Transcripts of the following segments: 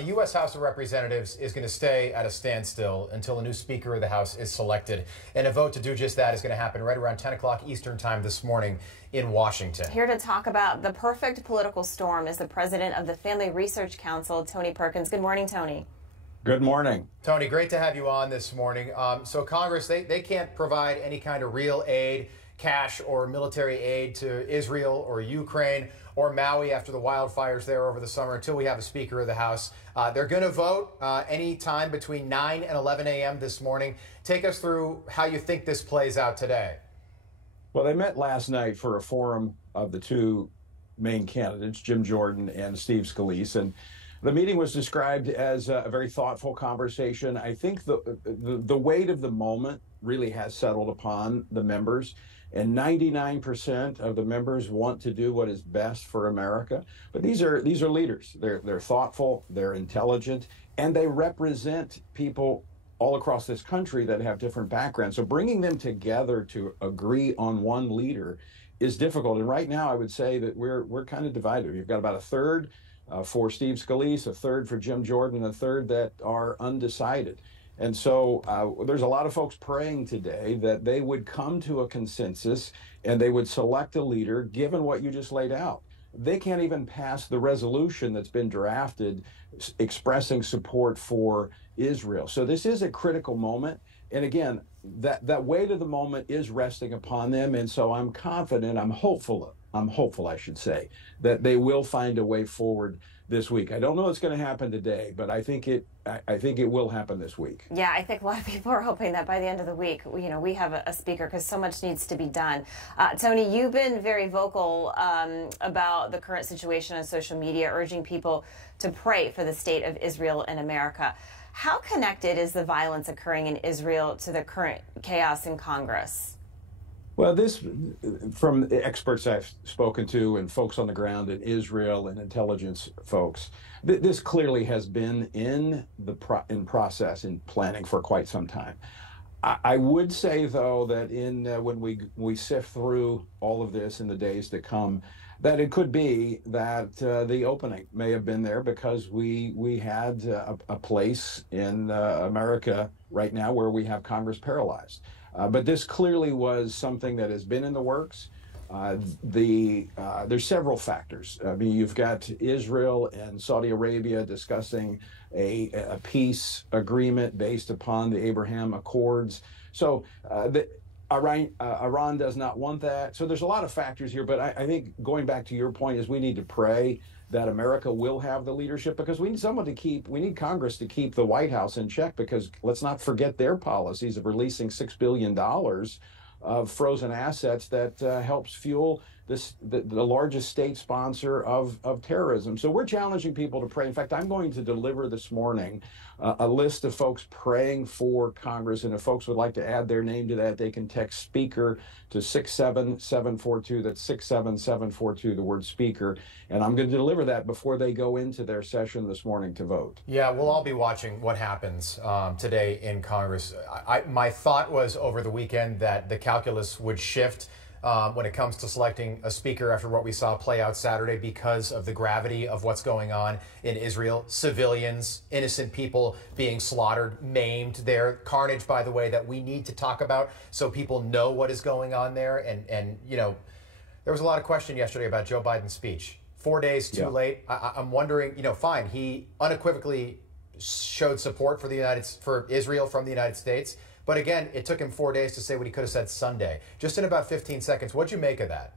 The U.S. House of Representatives is going to stay at a standstill until a new Speaker of the House is selected. And a vote to do just that is going to happen right around 10 o'clock Eastern Time this morning in Washington. Here to talk about the perfect political storm is the president of the Family Research Council, Tony Perkins. Good morning, Tony. Good morning. Tony, great to have you on this morning. So Congress, they can't provide any kind of real aid, cash or military aid to Israel or Ukraine or Maui after the wildfires there over the summer until we have a Speaker of the House. They're going to vote any time between 9 and 11 a.m. this morning. Take us through how you think this plays out today. Well, they met last night for a forum of the two main candidates, Jim Jordan and Steve Scalise, and the meeting was described as a very thoughtful conversation. I think the weight of the moment really has settled upon the members, and 99% of the members want to do what is best for America. But these are leaders. They're thoughtful, they're intelligent, and they represent people all across this country that have different backgrounds. So bringing them together to agree on one leader is difficult. And right now, I would say that we're kind of divided. You've got about a third for Steve Scalise, a third for Jim Jordan, a third that are undecided. And so there's a lot of folks praying today that they would come to a consensus and they would select a leader given what you just laid out. They can't even pass the resolution that's been drafted expressing support for Israel. So this is a critical moment. And again, that weight of the moment is resting upon them. And so I'm confident, I'm hopeful, I should say, that they will find a way forward this week. I don't know what's going to happen today, but I think it will happen this week. Yeah, I think a lot of people are hoping that by the end of the week, we have a speaker, because so much needs to be done. Tony, you've been very vocal about the current situation on social media, urging people to pray for the state of Israel and America. How connected is the violence occurring in Israel to the current chaos in Congress? Well, this, from the experts I've spoken to and folks on the ground in Israel and intelligence folks, this clearly has been in process, in planning for quite some time. I would say, though, that when we sift through all of this in the days to come, that it could be that the opening may have been there because we had a place in America right now where we have Congress paralyzed. But this clearly was something that has been in the works. There's several factors. I mean, you've got Israel and Saudi Arabia discussing a peace agreement based upon the Abraham Accords. So Iran does not want that. So there's a lot of factors here. But I think going back to your point is we need to pray that America will have the leadership, because we need we need Congress to keep the White House in check, because let's not forget their policies of releasing $6 billion of frozen assets that helps fuel the largest state sponsor of terrorism. So we're challenging people to pray. In fact, I'm going to deliver this morning a list of folks praying for Congress. And if folks would like to add their name to that, they can text speaker to 67742. That's 67742, the word speaker. And I'm going to deliver that before they go into their session this morning to vote. Yeah, we'll all be watching what happens today in Congress. My thought was over the weekend that the calculus would shift when it comes to selecting a speaker after what we saw play out Saturday, because of the gravity of what's going on in Israel. Civilians, innocent people being slaughtered, maimed there. Carnage, by the way, that we need to talk about so people know what is going on there. And there was a lot of question yesterday about Joe Biden's speech. 4 days too late. I'm wondering, fine, he unequivocally showed support for Israel from the United States. But again, it took him 4 days to say what he could have said Sunday. Just in about 15 seconds, what'd you make of that?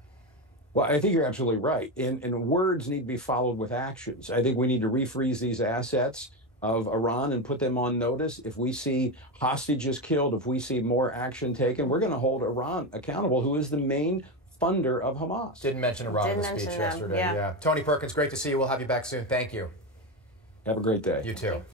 Well, I think you're absolutely right. And words need to be followed with actions. I think we need to refreeze these assets of Iran and put them on notice. If we see hostages killed, if we see more action taken, we're going to hold Iran accountable, who is the main funder of Hamas. Didn't mention Iran in the speech yesterday. Yeah. Tony Perkins, great to see you. We'll have you back soon. Thank you. Have a great day. You too.